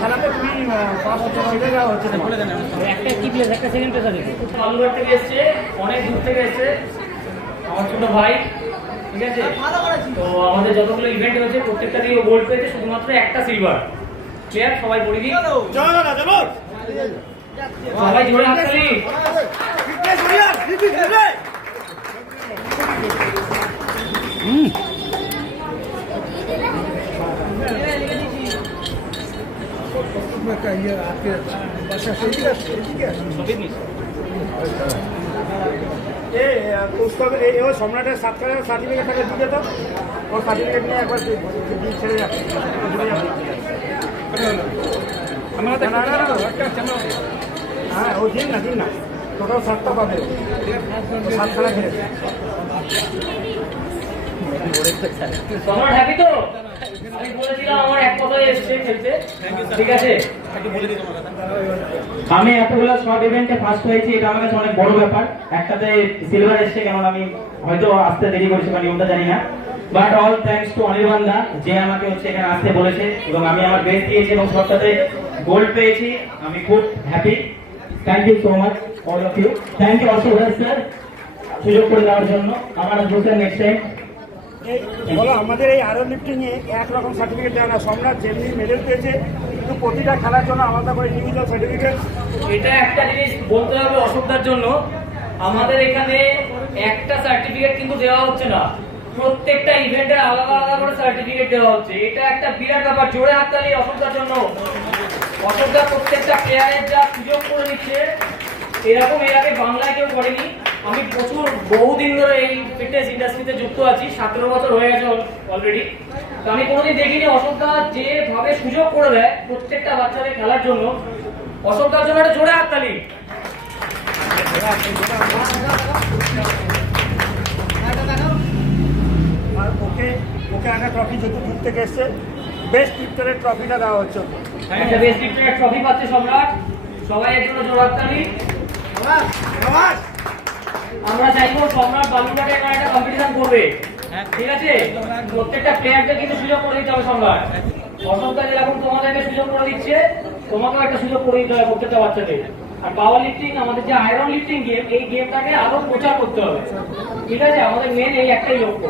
খেলাতে তুমি একটা কি প্লেস একটা সেকেন্ড প্লেস আছে বালুঘাট থেকে এসছে, অনেক দূর থেকে এসছে আমার ছোট ভাই, ঠিক আছে। তো আমাদের যতগুলো ইভেন্ট হয়েছে প্রত্যেকটা দিয়ে গোল্ড পেয়েছে, শুধুমাত্র একটা সিলভার। ক্লিয়ার? সবাই পড়ি দিই, সবাই জোরে হাততালি। সম্রাটের সার্টিফিকেট থাকে দিতে, তো ওর সার্টিফিকেট নিয়ে একবার ছেড়ে যাচ্ছে। হ্যাঁ ও দিন না টোটাল 7টা পাবে, 7 খেলা খেলেছে। সম্রাট হ্যাপি তো? আমি বলেছিলাম আমার এক কথায় এসছে খেলতে, ঠিক আছে। আমি এতগুলো শর্ট ইভেন্টে ফার্স্ট হয়েছি, এটা আমার কাছে অনেক বড় ব্যাপার। একটাতে সিলভার এসছে, কেমন আমি হয়তো আসতে দেরি করেছি বা নিয়মটা জানি না, but all thanks to Anirban দা, যে আমাকে হচ্ছে এখানে আসতে বলেছে এবং আমি আমার বেস্ট দিয়েছি এবং সবটাতে গোল্ড পেয়েছি। আমি খুব happy. Thank you so much all of you. Thank you also sir সুযোগ করে দেওয়ার জন্য। আমার বলছেন নেক্সট টাইম বলো, আমাদের এই আয়রন লিফটিং এ একরকম সার্টিফিকেট দেওয়া না। সম্রাট যেমনি মেডেল পেয়েছে, কিন্তু প্রতিটা খেলার জন্য আলাদা করে ইন্ডিভিজুয়াল সার্টিফিকেট। এটা একটা জিনিস বলতে হবে অশোকদার জন্য, আমাদের এখানে একটা সার্টিফিকেট কিন্তু দেওয়া হচ্ছে না, প্রত্যেকটা ইভেন্টের আলাদা আলাদা করে সার্টিফিকেট দেওয়া হচ্ছে। এটা একটা বিরাট ব্যাপার। জোরে হাততালি অশোকদার জন্য। অশোকদা প্রত্যেকটা প্লেয়ারের যা সুযোগ করে দিচ্ছে, এরকম এর আগে বাংলায় কেউ করেনি। আমি বহুদিন ধরে এই ফিটনেস ইন্ডাস্ট্রিতে যুক্ত আছি, 17 বছর হয়ে গেছে অলরেডি। তো আমি কোনোদিন দেখিনি অশোকদা যেভাবে সুযোগ করে দেয় প্রত্যেকটা বাচ্চাদের খেলার জন্য। অশোকদার জন্য একটা জোরে হাততালি। আর ওকে একটা ট্রফি যেহেতু দূর থেকে এসছে, বেস্ট লিফটারের ট্রফিটা দেওয়া হচ্ছে। একটা বেস্ট লিফটারের ট্রফি পাচ্ছে সম্রাট। সবাই এর জন্য জোরে হাততালি। আমরা চাইবো সম্রাট বালুঘাটে একটা কম্পিটিশন করবে, ঠিক আছে। প্রত্যেকটা প্লেয়ারদের কিন্তু সুযোগ করে দিতে হবে সম্রাট। অশোকদা যেরকম তোমাদেরকে সুযোগ করে দিচ্ছে, তোমাকেও একটা সুযোগ করে দিতে হবে প্রত্যেকটা বাচ্চাদের। আর পাওয়ার লিফটিং, আমাদের যে আয়রন লিফটিং গেম, এই গেমটাকে আরো প্রচার করতে হবে, ঠিক আছে। আমাদের মেন এই একটাই লক্ষ্য।